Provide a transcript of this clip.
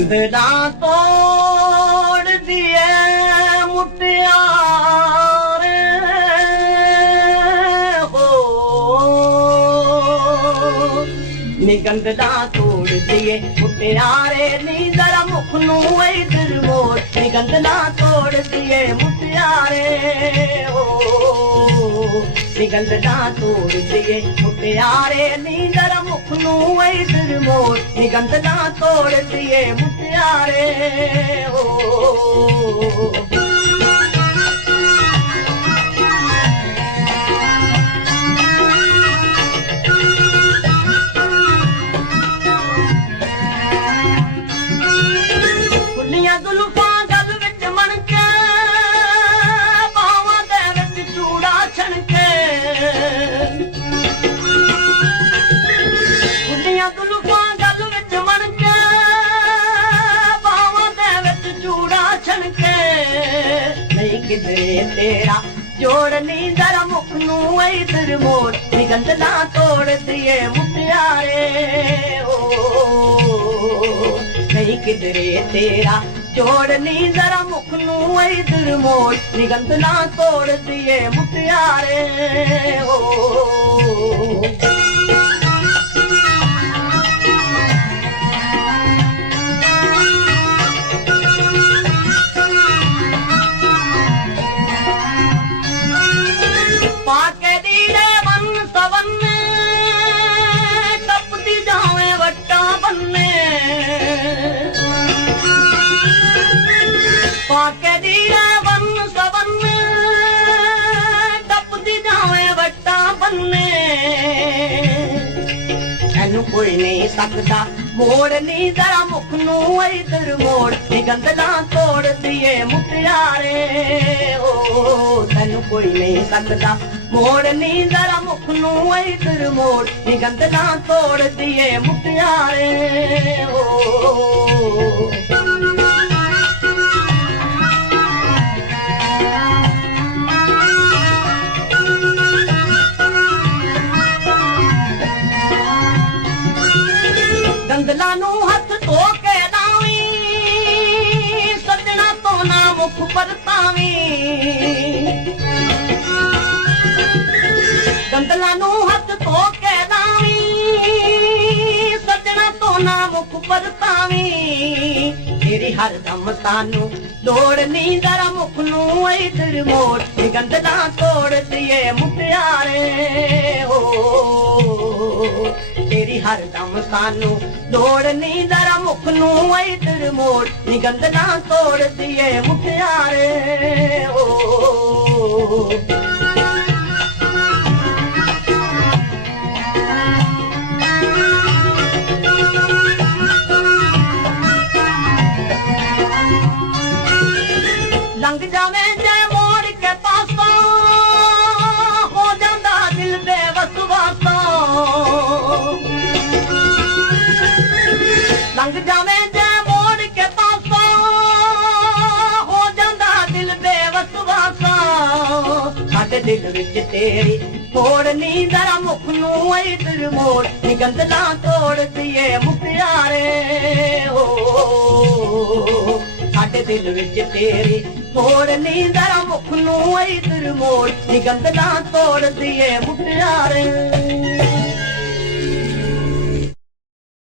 निगंधड़ा तोड़ दिए मुटियारे हो निगंधड़ा तोड़ दिए मुटियारे नींदर मुख नू इधर मोड़ निगंधड़ा तोड़ दिए मुटियारे हो निगंधड़ा तोड़ दिए मुटियारे नींदर मुख नू इधर मोड़ निगंधड़ा तोड़ दिए मुटियारे हो खुलियां जुल्फां गल विच मणके बावां दे विच चूड़ा छणके खुलियां जुल्फां गल विच मणके बावां दे विच चूड़ा छणके नहीं किधरे तेरा जोड़ नींदर मुख नू इधर मोड़ निगंधड़ा तोड़ दिए मुटियारे हो नहीं किधरे तेरा जोड़ नींदर मुख नू इधर मोड़ निगंधड़ा तोड़ दिए मुटियारे हो पाके दीरे वन सवन टपती जावे वट्टा बन्ने पाके दीरे वन सवन टपती जावे वट्टा बन्ने एनू कोई नहीं सकता मोड़ नींदर मुख नू इधर मोड़ निगंधड़ा तोड़ दिए मुटियारे हो तेनू कोई नहीं सकता मोड़ नींदर मुख नू इधर मोड़ निगंधड़ा तोड़ दिए मुटियारे हो गंदला नू हथ धो के लावी सजना तो ना मुख परतावी गंदला नू हथ धो के लावी सजना तो ना मुख परतावी तेरी हर दम सानू दौड़ नींदर मुख नू इधर मोड़ निगंधड़ा तोड़ दिए मुटियारे हो तेरी हर दम सानू दौड़ नींदर मुख नू इधर मोड़ निगंधड़ा तोड़ दिए मुटियारे हो लंघ जावे जे मोड़ के पासों हो जांदा दिल बेवसवासा लंघ जावे जे मोड़ के पासों हो जांदा दिल बेवसवासा साडे दिल विच तेरी मोड़ नींदर मुख नू इधर मोड़ निगंधड़ा तोड़ दिए मुटियारे हो साडे दिल विच तेरी मोड़ नींदर मुख नू इधर मोड़ निगंधड़ा तोड़ दिए मुटियारे